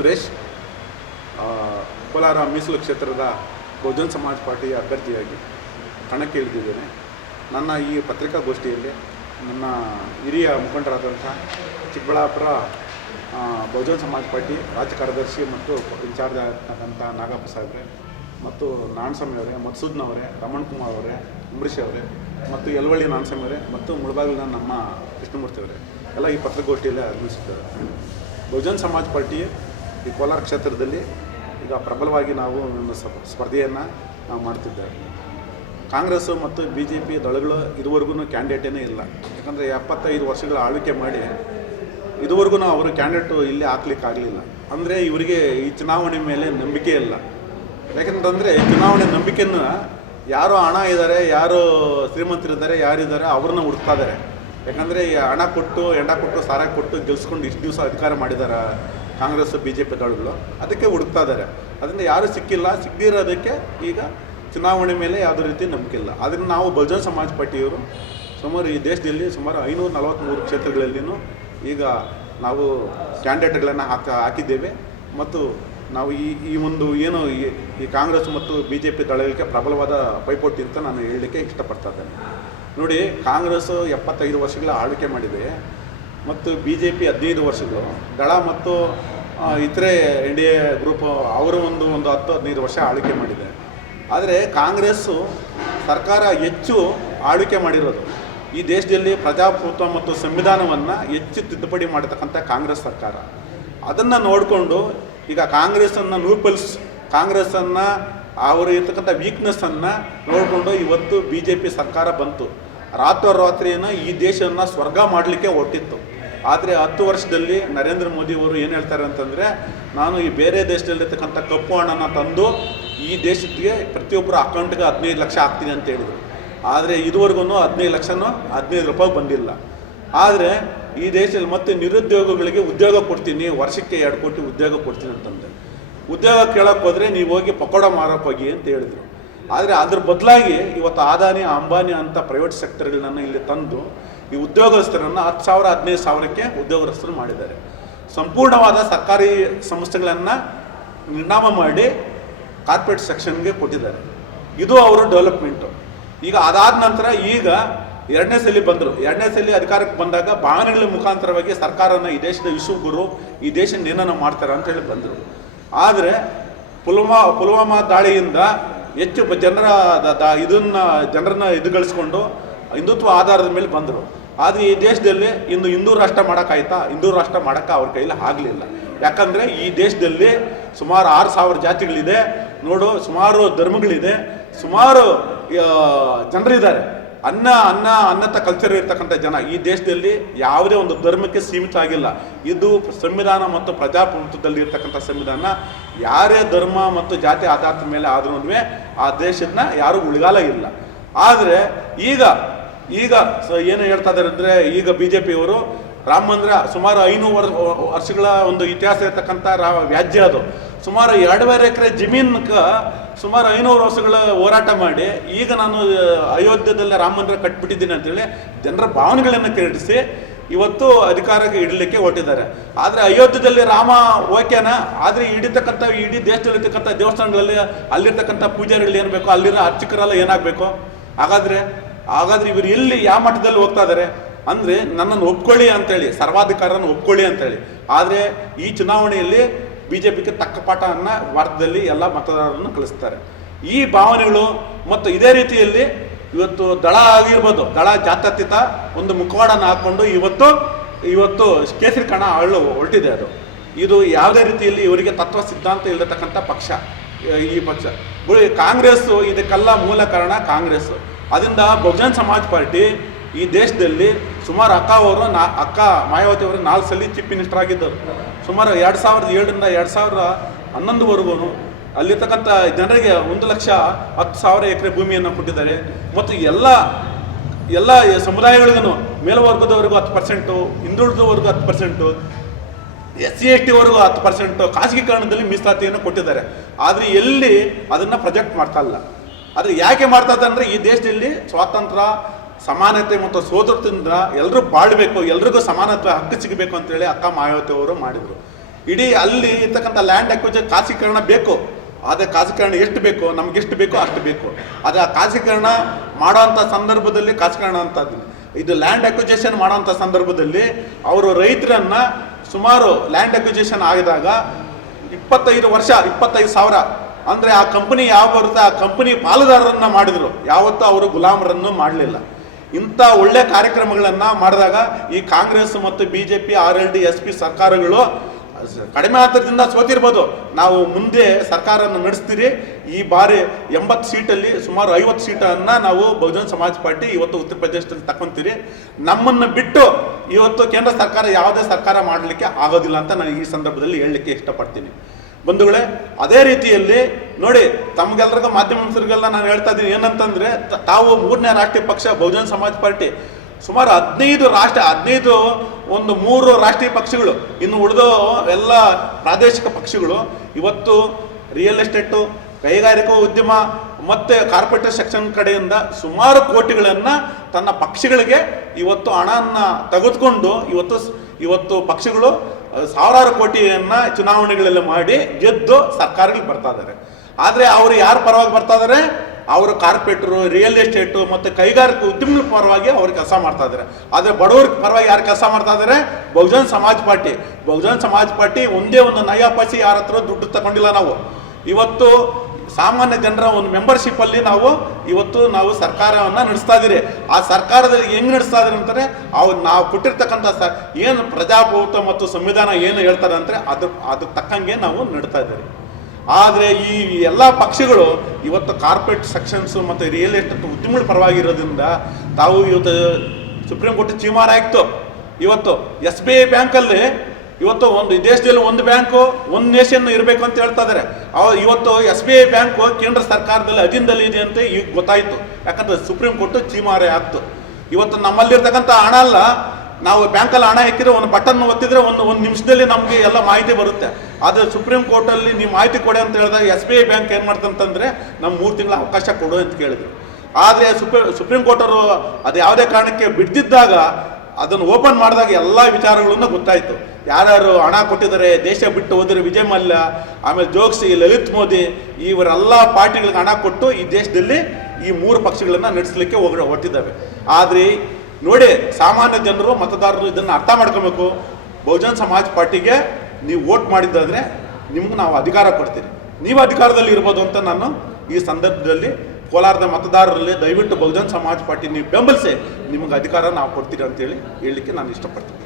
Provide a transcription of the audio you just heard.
ಸುರೇಶ್, ಕೋಲಾರ ಮೀಸಲು ಕ್ಷೇತ್ರದ ಬಹುಜನ ಸಮಾಜ ಪಾರ್ಟಿಯ ಅಭ್ಯರ್ಥಿಯಾಗಿ ಕಣಕ್ಕೆ ಇಳಿದಿದ್ದೇನೆ. ನನ್ನ ಈ ಪತ್ರಿಕಾಗೋಷ್ಠಿಯಲ್ಲಿ ನನ್ನ ಹಿರಿಯ ಮುಖಂಡರಾದಂಥ ಚಿಕ್ಕಬಳ್ಳಾಪುರ ಬಹುಜನ ಸಮಾಜ ಪಾರ್ಟಿ ರಾಜ್ಯ ಕಾರ್ಯದರ್ಶಿ ಮತ್ತು ಇನ್ಚಾರ್ಜ್ ಆದಂಥ ನಾಗಪ್ಪ ಸಾಹೇಬ್ರೆ ಮತ್ತು ನಾಣಸ್ವಾಮಿ ಅವರೇ, ಮಧುಸೂದನ್ ರಮಣ್ ಕುಮಾರ್ ಅವರೇ, ಅಂಬರೀಷ್ ಅವರೇ ಮತ್ತು ಯಲವಳ್ಳಿ ನಾಣಸ್ವಾಮಿ ಅವರೇ ಮತ್ತು ಮುಳಬಾಗಿಲಿನ ನಮ್ಮ ಕೃಷ್ಣಮೂರ್ತಿ ಅವರೇ ಎಲ್ಲ ಈ ಪತ್ರಿಕಾಗೋಷ್ಠಿಯಲ್ಲಿ ಆಗಮಿಸಿದ್ದಾರೆ. ಬಹುಜನ ಸಮಾಜ ಪಾರ್ಟಿ ಈ ಕೋಲಾರ ಕ್ಷೇತ್ರದಲ್ಲಿ ಈಗ ಪ್ರಬಲವಾಗಿ ನಾವು ಒಂದು ಸ್ಪರ್ಧೆಯನ್ನು ನಾವು ಮಾಡ್ತಿದ್ದೇವೆ. ಕಾಂಗ್ರೆಸ್ಸು ಮತ್ತು BJP ದಳಗಳು ಇದುವರೆಗೂ ಕ್ಯಾಂಡಿಡೇಟೇ ಇಲ್ಲ. ಯಾಕಂದರೆ 75 ವರ್ಷಗಳ ಆಳ್ವಿಕೆ ಮಾಡಿ ಇದುವರೆಗೂ ಅವರು ಕ್ಯಾಂಡಿಡೇಟು ಇಲ್ಲಿ ಹಾಕ್ಲಿಕ್ಕಾಗಲಿಲ್ಲ. ಅಂದರೆ ಇವರಿಗೆ ಈ ಚುನಾವಣೆ ಮೇಲೆ ನಂಬಿಕೆ ಇಲ್ಲ. ಯಾಕೆಂತಂದರೆ ಚುನಾವಣೆ ನಂಬಿಕೆಯನ್ನು ಯಾರು ಹಣ ಇದ್ದಾರೆ, ಯಾರು ಶ್ರೀಮಂತರಿದ್ದಾರೆ, ಯಾರಿದ್ದಾರೆ ಅವ್ರನ್ನ ಹುಡುಕ್ತಾ ಇದ್ದಾರೆ. ಯಾಕಂದರೆ ಹಣ ಕೊಟ್ಟು ಎಂಡ ಕೊಟ್ಟು ಸಾರ ಕೊಟ್ಟು ಗೆಲ್ಸ್ಕೊಂಡು ಇಷ್ಟು ದಿವಸ ಅಧಿಕಾರ ಮಾಡಿದ್ದಾರೆ ಕಾಂಗ್ರೆಸ್ BJP ದಳಗಳು, ಅದಕ್ಕೆ ಹುಡುಕ್ತಾ ಇದ್ದಾರೆ. ಅದರಿಂದ ಯಾರೂ ಸಿಕ್ಕಿಲ್ಲ. ಸಿಗದಿರೋದಕ್ಕೆ ಈಗ ಚುನಾವಣೆ ಮೇಲೆ ಯಾವುದೇ ರೀತಿ ನಂಬಿಕೆ ಇಲ್ಲ. ಅದನ್ನು ನಾವು ಬಹುಜನ ಸಮಾಜ ಪಾರ್ಟಿಯವರು ಸುಮಾರು ಈ ದೇಶದಲ್ಲಿ ಸುಮಾರು 543 ಕ್ಷೇತ್ರಗಳಲ್ಲಿಯೂ ಈಗ ನಾವು ಕ್ಯಾಂಡಿಡೇಟ್ಗಳನ್ನು ಹಾಕಿದ್ದೇವೆ. ಮತ್ತು ನಾವು ಈ ಒಂದು ಏನು ಈ ಕಾಂಗ್ರೆಸ್ ಮತ್ತು BJP ದಳಗಳಿಗೆ ಪ್ರಬಲವಾದ ಪೈಪೋಟಿ ಅಂತ ನಾನು ಹೇಳಲಿಕ್ಕೆ ಇಷ್ಟಪಡ್ತಾ ಇದ್ದೇನೆ. ನೋಡಿ, ಕಾಂಗ್ರೆಸ್ಸು 75 ವರ್ಷಗಳ ಆಳ್ವಿಕೆ ಮಾಡಿದೆ ಮತ್ತು BJP 15 ವರ್ಷಗಳು, ದಳ ಮತ್ತು ಇತರೆ NDA ಗ್ರೂಪ್ ಅವರು ಒಂದು 10-15 ವರ್ಷ ಆಳ್ವಿಕೆ ಮಾಡಿದೆ. ಆದರೆ ಕಾಂಗ್ರೆಸ್ಸು ಸರ್ಕಾರ ಹೆಚ್ಚು ಆಳ್ವಿಕೆ ಮಾಡಿರೋದು ಈ ದೇಶದಲ್ಲಿ ಪ್ರಜಾಪ್ರಭುತ್ವ ಮತ್ತು ಸಂವಿಧಾನವನ್ನು ಹೆಚ್ಚು ತಿದ್ದುಪಡಿ ಮಾಡತಕ್ಕಂಥ ಕಾಂಗ್ರೆಸ್ ಸರ್ಕಾರ. ಅದನ್ನು ನೋಡಿಕೊಂಡು ಈಗ ಕಾಂಗ್ರೆಸ್ಸನ್ನು ಕಾಂಗ್ರೆಸ್ಸನ್ನು ಅವರು ಇರ್ತಕ್ಕಂಥ ವೀಕ್ನೆಸ್ಸನ್ನು ನೋಡಿಕೊಂಡು ಇವತ್ತು BJP ಸರ್ಕಾರ ಬಂತು. ರಾತ್ರೋರಾತ್ರಿಯನ್ನು ಈ ದೇಶವನ್ನು ಸ್ವರ್ಗ ಮಾಡಲಿಕ್ಕೆ ಹೊಟ್ಟಿತ್ತು. ಆದರೆ 10 ವರ್ಷದಲ್ಲಿ ನರೇಂದ್ರ ಮೋದಿಯವರು ಏನು ಹೇಳ್ತಾರೆ ಅಂತಂದರೆ, ನಾನು ಈ ಬೇರೆ ದೇಶದಲ್ಲಿರ್ತಕ್ಕಂಥ ಕಪ್ಪು ಹಣನ ತಂದು ಈ ದೇಶಕ್ಕೆ ಪ್ರತಿಯೊಬ್ಬರ ಅಕೌಂಟ್ಗೆ 15 ಲಕ್ಷ ಹಾಕ್ತೀನಿ ಅಂತ ಹೇಳಿದರು. ಆದರೆ ಇದುವರೆಗೂ 15 ಲಕ್ಷನೂ 15 ರೂಪಾಯಿ ಬಂದಿಲ್ಲ. ಆದರೆ ಈ ದೇಶದಲ್ಲಿ ಮತ್ತೆ ನಿರುದ್ಯೋಗಿಗಳಿಗೆ ಉದ್ಯೋಗ ಕೊಡ್ತೀನಿ, ವರ್ಷಕ್ಕೆ 2 ಕೋಟಿ ಉದ್ಯೋಗ ಕೊಡ್ತೀನಿ ಅಂತಂದೆ. ಉದ್ಯೋಗ ಕೇಳೋಕ್ಕೆ ಹೋದರೆ ನೀವು ಹೋಗಿ ಪಕೋಡ ಮಾರೋಕ್ಕೆ ಹೋಗಿ ಅಂತ ಹೇಳಿದರು. ಆದರೆ ಅದ್ರ ಬದಲಾಗಿ ಇವತ್ತು ಅದಾನಿ ಅಂಬಾನಿ ಅಂತ ಪ್ರೈವೇಟ್ ಸೆಕ್ಟರ್ಗಳನ್ನ ಇಲ್ಲಿ ತಂದು ಈ ಉದ್ಯೋಗಸ್ಥರನ್ನು 10,000 15,000ಕ್ಕೆ ಉದ್ಯೋಗಸ್ಥರು ಮಾಡಿದ್ದಾರೆ. ಸಂಪೂರ್ಣವಾದ ಸರ್ಕಾರಿ ಸಂಸ್ಥೆಗಳನ್ನು ನಿರ್ನಾಮ ಮಾಡಿ ಕಾರ್ಪೊರೇಟ್ ಸೆಕ್ಷನ್ಗೆ ಕೊಟ್ಟಿದ್ದಾರೆ. ಇದು ಅವರು ಡೆವಲಪ್ಮೆಂಟು. ಈಗ ಅದಾದ ನಂತರ ಈಗ 2ನೇ ಸಲ ಬಂದರು. 2ನೇ ಸಲ ಅಧಿಕಾರಕ್ಕೆ ಬಂದಾಗ ಭಾವನೆಗಳ ಮುಖಾಂತರವಾಗಿ ಸರ್ಕಾರನ ಈ ದೇಶದ ವಿಶ್ವಗುರು, ಈ ದೇಶ ಏನನ್ನ ಮಾಡ್ತಾರೆ ಅಂತೇಳಿ ಬಂದರು. ಆದರೆ ಪುಲ್ವಾಮಾ ದಾಳಿಯಿಂದ ಹೆಚ್ಚು ಜನರನ್ನ ಗಳಿಸ್ಕೊಂಡು ಹಿಂದುತ್ವ ಆಧಾರದ ಮೇಲೆ ಬಂದರು. ಆದರೆ ಈ ದೇಶದಲ್ಲಿ ಇಂದು ಹಿಂದೂ ರಾಷ್ಟ್ರ ಮಾಡೋಕ್ಕಾಯ್ತಾ? ಹಿಂದೂ ರಾಷ್ಟ್ರ ಮಾಡೋಕ್ಕೆ ಅವ್ರ ಕೈಲಿ ಆಗಲಿಲ್ಲ. ಯಾಕಂದರೆ ಈ ದೇಶದಲ್ಲಿ ಸುಮಾರು 6,000 ಜಾತಿಗಳಿದೆ, ಸುಮಾರು ಧರ್ಮಗಳಿದೆ, ಸುಮಾರು ಜನರಿದ್ದಾರೆ. ಅನ್ನತ ಕಲ್ಚರ್ ಇರ್ತಕ್ಕಂಥ ಜನ ಈ ದೇಶದಲ್ಲಿ ಯಾವುದೇ ಒಂದು ಧರ್ಮಕ್ಕೆ ಸೀಮಿತ ಆಗಿಲ್ಲ. ಇದು ಸಂವಿಧಾನ ಮತ್ತು ಪ್ರಜಾಪ್ರಭುತ್ವದಲ್ಲಿ ಇರ್ತಕ್ಕಂಥ ಸಂವಿಧಾನ. ಯಾರೇ ಧರ್ಮ ಮತ್ತು ಜಾತಿ ಆಧಾರದ ಮೇಲೆ ಆದ್ರೂ ಆ ದೇಶದನ್ನ ಯಾರೂ ಉಳಿಗಾಲ ಇಲ್ಲ. ಆದರೆ ಈಗ ಏನು ಹೇಳ್ತಾ ಇದ್ದಾರೆ ಅಂದರೆ, ಈಗ BJPಯವರು ರಾಮ ಮಂದಿರ ಸುಮಾರು 500 ವರ್ಷಗಳ ಒಂದು ಇತಿಹಾಸ ಇರ್ತಕ್ಕಂಥ ವ್ಯಾಜ್ಯ ಅದು. ಸುಮಾರು 2.5 ಎಕರೆ ಜಮೀನಕ್ಕೆ ಸುಮಾರು 500 ವರ್ಷಗಳ ಹೋರಾಟ ಮಾಡಿ ಈಗ ನಾನು ಅಯೋಧ್ಯೆಯಲ್ಲಿ ರಾಮ ಮಂದಿರ ಕಟ್ಬಿಟ್ಟಿದ್ದೀನಿ ಅಂತೇಳಿ ಜನರ ಭಾವನೆಗಳನ್ನು ಕೆರಳಿಸಿ ಇವತ್ತು ಅಧಿಕಾರಕ್ಕೆ ಇಡಲಿಕ್ಕೆ ಹೊರಟಿದ್ದಾರೆ. ಆದರೆ ಅಯೋಧ್ಯೆಯಲ್ಲಿ ರಾಮ ಓಕೆನಾ? ಆದರೆ ಇಡೀ ದೇಶದಲ್ಲಿರ್ತಕ್ಕಂಥ ದೇವಸ್ಥಾನಗಳಲ್ಲಿ ಅಲ್ಲಿರ್ತಕ್ಕಂಥ ಪೂಜಾರಿಗಳು ಏನು ಬೇಕು, ಅಲ್ಲಿರೋ ಅರ್ಚಕರೆಲ್ಲ ಏನಾಗಬೇಕು? ಹಾಗಾದರೆ ಇವರು ಎಲ್ಲಿ ಯಾವ ಮಟ್ಟದಲ್ಲಿ ಹೋಗ್ತಾ ಇದ್ದಾರೆ ಅಂದರೆ, ನನ್ನನ್ನು ಒಪ್ಕೊಳ್ಳಿ ಅಂತೇಳಿ, ಸರ್ವಾಧಿಕಾರನ ಒಪ್ಕೊಳ್ಳಿ ಅಂತೇಳಿ. ಆದರೆ ಈ ಚುನಾವಣೆಯಲ್ಲಿ BJPಗೆ ತಕ್ಕ ಪಾಠವನ್ನು ಭಾರತದಲ್ಲಿ ಎಲ್ಲ ಮತದಾರರನ್ನು ಕಳಿಸ್ತಾರೆ. ಈ ಭಾವನೆಗಳು ಮತ್ತು ಇದೇ ರೀತಿಯಲ್ಲಿ ಇವತ್ತು ದಳ ಆಗಿರ್ಬೋದು, ದಳ ಜಾತ್ಯತೀತ ಒಂದು ಮುಖವಾಡನ್ನು ಹಾಕ್ಕೊಂಡು ಇವತ್ತು ಕೇಸರಿ ಕಣ ಹೊರಟಿದೆ. ಇದು ಯಾವುದೇ ರೀತಿಯಲ್ಲಿ ಇವರಿಗೆ ತತ್ವ ಸಿದ್ಧಾಂತ ಇಲ್ಲತಕ್ಕಂಥ ಪಕ್ಷ ಈ ಪಕ್ಷ. ಕಾಂಗ್ರೆಸ್ಸು ಇದಕ್ಕೆಲ್ಲ ಮೂಲ ಕಾರಣ ಕಾಂಗ್ರೆಸ್ಸು. ಅದರಿಂದ ಬಹುಜನ ಸಮಾಜ ಪಾರ್ಟಿ ಈ ದೇಶದಲ್ಲಿ ಸುಮಾರು ಅಕ್ಕ ಮಾಯಾವತಿ ಅವರು 4 ಸಲ ಚೀಫ್ ಮಿನಿಸ್ಟರ್ ಆಗಿದ್ದರು. ಸುಮಾರು 2007ರಿಂದ 2011ವರೆಗೂ ಅಲ್ಲಿರ್ತಕ್ಕಂಥ ಜನರಿಗೆ 1,10,000 ಎಕರೆ ಭೂಮಿಯನ್ನು ಕೊಟ್ಟಿದ್ದಾರೆ. ಮತ್ತು ಎಲ್ಲ ಸಮುದಾಯಗಳಿಗೂ, ಮೇಲ್ವರ್ಗದವರೆಗೂ 10%, ಹಿಂದುಳಿದವರೆಗೂ 10%, SC/ST ವರೆಗೂ 10%, ಖಾಸಗೀಕರಣದಲ್ಲಿ ಮೀಸಲಾತಿಯನ್ನು ಕೊಟ್ಟಿದ್ದಾರೆ. ಆದರೆ ಎಲ್ಲಿ ಅದನ್ನು ಪ್ರೊಜೆಕ್ಟ್ ಮಾಡ್ತಾ ಇಲ್ಲ. ಆದರೆ ಯಾಕೆ ಮಾಡ್ತಾ ಇದ್ದಾರೆ ಅಂದರೆ, ಈ ದೇಶದಲ್ಲಿ ಸ್ವಾತಂತ್ರ್ಯ, ಸಮಾನತೆ ಮತ್ತು ಸೋದರತ್ವದಿಂದ ಎಲ್ಲರೂ ಬಾಳಬೇಕು, ಎಲ್ರಿಗೂ ಸಮಾನತ್ವ ಹಕ್ಕು ಸಿಗಬೇಕು ಅಂತೇಳಿ ಅಕ್ಕ ಮಾಯಾವತಿ ಅವರು ಮಾಡಿದರು. ಇಡೀ ಅಲ್ಲಿ ಇರ್ತಕ್ಕಂಥ ಲ್ಯಾಂಡ್ ಅಕ್ವಿಜನ್ ಖಾಸಗೀಕರಣ ಬೇಕು. ಅದೇ ಖಾಸಗೀಕರಣ ಎಷ್ಟು ಬೇಕು, ನಮ್ಗೆ ಎಷ್ಟು ಬೇಕೋ ಅಷ್ಟು ಬೇಕು. ಆದರೆ ಆ ಖಾಸಗೀಕರಣ ಮಾಡೋವಂಥ ಸಂದರ್ಭದಲ್ಲಿ ಖಾಸಗೀಕರಣ ಅಂತದ್ದು ಇದು ಲ್ಯಾಂಡ್ ಅಕ್ವಿಜೇಷನ್ ಮಾಡೋವಂಥ ಸಂದರ್ಭದಲ್ಲಿ ಅವರು ರೈತರನ್ನ ಸುಮಾರು ಲ್ಯಾಂಡ್ ಅಕ್ವಿಜೇಷನ್ ಆಗಿದಾಗ 25,000 ಅಂದರೆ ಆ ಕಂಪನಿ ಯಾವ ಬರುತ್ತೆ ಆ ಕಂಪನಿ ಪಾಲುದಾರರನ್ನ ಮಾಡಿದ್ರು, ಯಾವತ್ತೂ ಅವರು ಗುಲಾಮರನ್ನು ಮಾಡಲಿಲ್ಲ. ಇಂಥ ಒಳ್ಳೆ ಕಾರ್ಯಕ್ರಮಗಳನ್ನು ಮಾಡಿದಾಗ ಈ ಕಾಂಗ್ರೆಸ್ ಮತ್ತು BJP RLD SP ಸರ್ಕಾರಗಳು ಕಡಿಮೆ ಅಂತರದಿಂದ ಸೋತಿರ್ಬೋದು, ನಾವು ಮುಂದೆ ಸರ್ಕಾರವನ್ನು ನಡೆಸ್ತೀರಿ. ಈ ಬಾರಿ 80 ಸೀಟಲ್ಲಿ ಸುಮಾರು 50 ಸೀಟನ್ನು ನಾವು ಬಹುಜನ್ ಸಮಾಜ್ ಪಾರ್ಟಿ ಇವತ್ತು ಉತ್ತರ ಪ್ರದೇಶದಲ್ಲಿ ತಗೊಂತೀರಿ. ನಮ್ಮನ್ನು ಬಿಟ್ಟು ಇವತ್ತು ಕೇಂದ್ರ ಸರ್ಕಾರ ಯಾವುದೇ ಸರ್ಕಾರ ಮಾಡಲಿಕ್ಕೆ ಆಗೋದಿಲ್ಲ ಅಂತ ನಾನು ಈ ಸಂದರ್ಭದಲ್ಲಿ ಹೇಳಲಿಕ್ಕೆ ಇಷ್ಟಪಡ್ತೀನಿ. ಬಂಧುಗಳೇ, ಅದೇ ರೀತಿಯಲ್ಲಿ ನೋಡಿ, ತಮಗೆಲ್ಲರಿಗೂ ಮಾಧ್ಯಮ ಮಿತ್ರರಿಗೆಲ್ಲ ನಾನು ಹೇಳ್ತಾ ಇದ್ದೀನಿ ಏನಂತಂದರೆ, ತಾವು 3ನೇ ರಾಷ್ಟ್ರೀಯ ಪಕ್ಷ ಬಹುಜನ್ ಸಮಾಜ್ ಪಾರ್ಟಿ ಸುಮಾರು 15 ಒಂದು 3 ರಾಷ್ಟ್ರೀಯ ಪಕ್ಷಗಳು, ಇನ್ನು ಉಳಿದ ಎಲ್ಲ ಪ್ರಾದೇಶಿಕ ಪಕ್ಷಗಳು ಇವತ್ತು ರಿಯಲ್ ಎಸ್ಟೇಟು, ಕೈಗಾರಿಕಾ ಉದ್ಯಮ ಮತ್ತು ಕಾರ್ಪೊರೇಟ್ ಸೆಕ್ಷನ್ ಕಡೆಯಿಂದ ಸುಮಾರು ಕೋಟಿಗಳನ್ನು ತನ್ನ ಪಕ್ಷಗಳಿಗೆ ಇವತ್ತು ಹಣವನ್ನು ತೆಗೆದುಕೊಂಡು ಇವತ್ತು ಪಕ್ಷಗಳು ಸಾವಿರಾರು ಕೋಟಿಯನ್ನು ಚುನಾವಣೆಗಳಲ್ಲಿ ಮಾಡಿ ಗೆದ್ದು ಸರ್ಕಾರಗಳಿಗೆ ಬರ್ತಾ ಇದ್ದಾರೆ. ಆದರೆ ಅವರು ಯಾರ ಪರವಾಗಿ ಬರ್ತಾ ಇದ್ದಾರೆ? ಅವರು ಕಾರ್ಪೊರೇಟರು, ರಿಯಲ್ ಎಸ್ಟೇಟು ಮತ್ತು ಕೈಗಾರಿಕಾ ಉದ್ಯಮಗಳ ಪರವಾಗಿ ಅವ್ರು ಕೆಲಸ ಮಾಡ್ತಾ ಇದ್ದಾರೆ. ಆದರೆ ಬಡವ್ರ ಪರವಾಗಿ ಯಾರು ಕೆಲಸ ಮಾಡ್ತಾ ಇದ್ದಾರೆ? ಬಹುಜನ್ ಸಮಾಜ್ ಪಾರ್ಟಿ ಒಂದೇ ಒಂದು ನಯ ಪೈಸೆ ಯಾರ ಹತ್ರ ದುಡ್ಡು ತಗೊಂಡಿಲ್ಲ. ನಾವು ಇವತ್ತು ಸಾಮಾನ್ಯ ಜನರ ಒಂದು ಮೆಂಬರ್ಶಿಪ್ಪಲ್ಲಿ ನಾವು ಸರ್ಕಾರವನ್ನು ನಡೆಸ್ತಾ ಇದ್ದೀರಿ. ಆ ಸರ್ಕಾರದಲ್ಲಿ ಹೆಂಗೆ ನಡೆಸ್ತಾ ಇದ್ದೀರಿ ಅಂತಾರೆ, ನಾವು ಕೊಟ್ಟಿರ್ತಕ್ಕಂಥ ಏನು ಪ್ರಜಾಪ್ರಭುತ್ವ ಮತ್ತು ಸಂವಿಧಾನ ಏನು ಹೇಳ್ತಾರೆ ಅಂದರೆ ಅದು ತಕ್ಕಂಗೆ ನಾವು ನಡ್ತಾ ಇದ್ದೀರಿ. ಆದರೆ ಈ ಎಲ್ಲ ಪಕ್ಷಗಳು ಇವತ್ತು ಕಾರ್ಪೊರೇಟ್ ಸೆಕ್ಷನ್ಸು ಮತ್ತು ರಿಯಲ್ ಎಸ್ಟೇಟ್ ಉದ್ಯಮಗಳ ಪರವಾಗಿರೋದ್ರಿಂದ ತಾವು ಇವತ್ತು ಸುಪ್ರೀಂ ಕೋರ್ಟ್ ತೀರ್ಮಾನ ಆಯಿತು. ಇವತ್ತು SBI ಬ್ಯಾಂಕಲ್ಲಿ ಇವತ್ತು ಒಂದು ದೇಶದಲ್ಲಿ ಒಂದು ಬ್ಯಾಂಕು ಒಂದು ನೇಷನ್ ಇರಬೇಕು ಅಂತ ಹೇಳ್ತಾ ಇದ್ದಾರೆ. ಇವತ್ತು SBI ಬ್ಯಾಂಕು ಕೇಂದ್ರ ಸರ್ಕಾರದಲ್ಲಿ ಅಧೀನದಲ್ಲಿ ಇದೆ ಅಂತ ಈಗ ಗೊತ್ತಾಯಿತು. ಯಾಕಂದರೆ ಸುಪ್ರೀಂ ಕೋರ್ಟ್ ತೀರ್ಮಾನ ಆಗ್ತು. ಇವತ್ತು ನಮ್ಮಲ್ಲಿರ್ತಕ್ಕಂಥ ಹಣ ಅಲ್ಲ, ನಾವು ಬ್ಯಾಂಕಲ್ಲಿ ಹಣ ಹಾಕಿದ್ರೆ ಒಂದು ಬಟನ್ ಒತ್ತಿದ್ರೆ ಒಂದು ನಿಮಿಷದಲ್ಲಿ ನಮಗೆ ಎಲ್ಲ ಮಾಹಿತಿ ಬರುತ್ತೆ. ಆದರೆ ಸುಪ್ರೀಂ ಕೋರ್ಟಲ್ಲಿ ನೀವು ಮಾಹಿತಿ ಕೊಡಿ ಅಂತ ಹೇಳಿದಾಗ SBI ಬ್ಯಾಂಕ್ ಏನು ಮಾಡ್ತಂತಂದರೆ ನಮ್ಮ 3 ತಿಂಗಳ ಅವಕಾಶ ಕೊಡು ಅಂತ ಕೇಳಿದ್ರು. ಆದರೆ ಸುಪ್ರೀಂ ಕೋರ್ಟರು ಅದು ಯಾವುದೇ ಕಾರಣಕ್ಕೆ ಬಿಡ್ದಿದ್ದಾಗ ಅದನ್ನು ಓಪನ್ ಮಾಡಿದಾಗ ಎಲ್ಲ ವಿಚಾರಗಳನ್ನು ಗೊತ್ತಾಯಿತು. ಯಾರ್ಯಾರು ಹಣ ಕೊಟ್ಟಿದ್ದಾರೆ, ದೇಶ ಬಿಟ್ಟು ಹೋದರೆ ವಿಜಯ್ ಮಲ್ಯ, ಆಮೇಲೆ ಜೋಗ್ಸಿ, ಲಲಿತ್ ಮೋದಿ, ಇವರೆಲ್ಲ ಪಾರ್ಟಿಗಳಿಗೆ ಹಣ ಕೊಟ್ಟು ಈ ದೇಶದಲ್ಲಿ ಈ 3 ಪಕ್ಷಗಳನ್ನು ನಡೆಸಲಿಕ್ಕೆ ಹೊರಟಿದ್ದಾವೆ. ಆದರೆ ನೋಡಿ, ಸಾಮಾನ್ಯ ಜನರು ಮತದಾರರು ಇದನ್ನು ಅರ್ಥ ಮಾಡ್ಕೋಬೇಕು. ಬಹುಜನ್ ಸಮಾಜ್ ಪಾರ್ಟಿಗೆ ನೀವು ವೋಟ್ ಮಾಡಿದ್ದಾದರೆ ನಿಮ್ಗೆ ನಾವು ಅಧಿಕಾರ ಕೊಡ್ತೀರಿ, ನೀವು ಅಧಿಕಾರದಲ್ಲಿ ಇರ್ಬೋದು ಅಂತ ನಾನು ಈ ಸಂದರ್ಭದಲ್ಲಿ ಕೋಲಾರದ ಮತದಾರರಲ್ಲಿ ದಯವಿಟ್ಟು ಬಹುಜನ್ ಸಮಾಜ್ ಪಾರ್ಟಿ ನೀವು ಬೆಂಬಲಿಸಿ, ನಿಮಗೆ ಅಧಿಕಾರ ನಾವು ಕೊಡ್ತೀರಿ ಅಂತೇಳಿ ಹೇಳಲಿಕ್ಕೆ ನಾನು ಇಷ್ಟಪಡ್ತೀನಿ.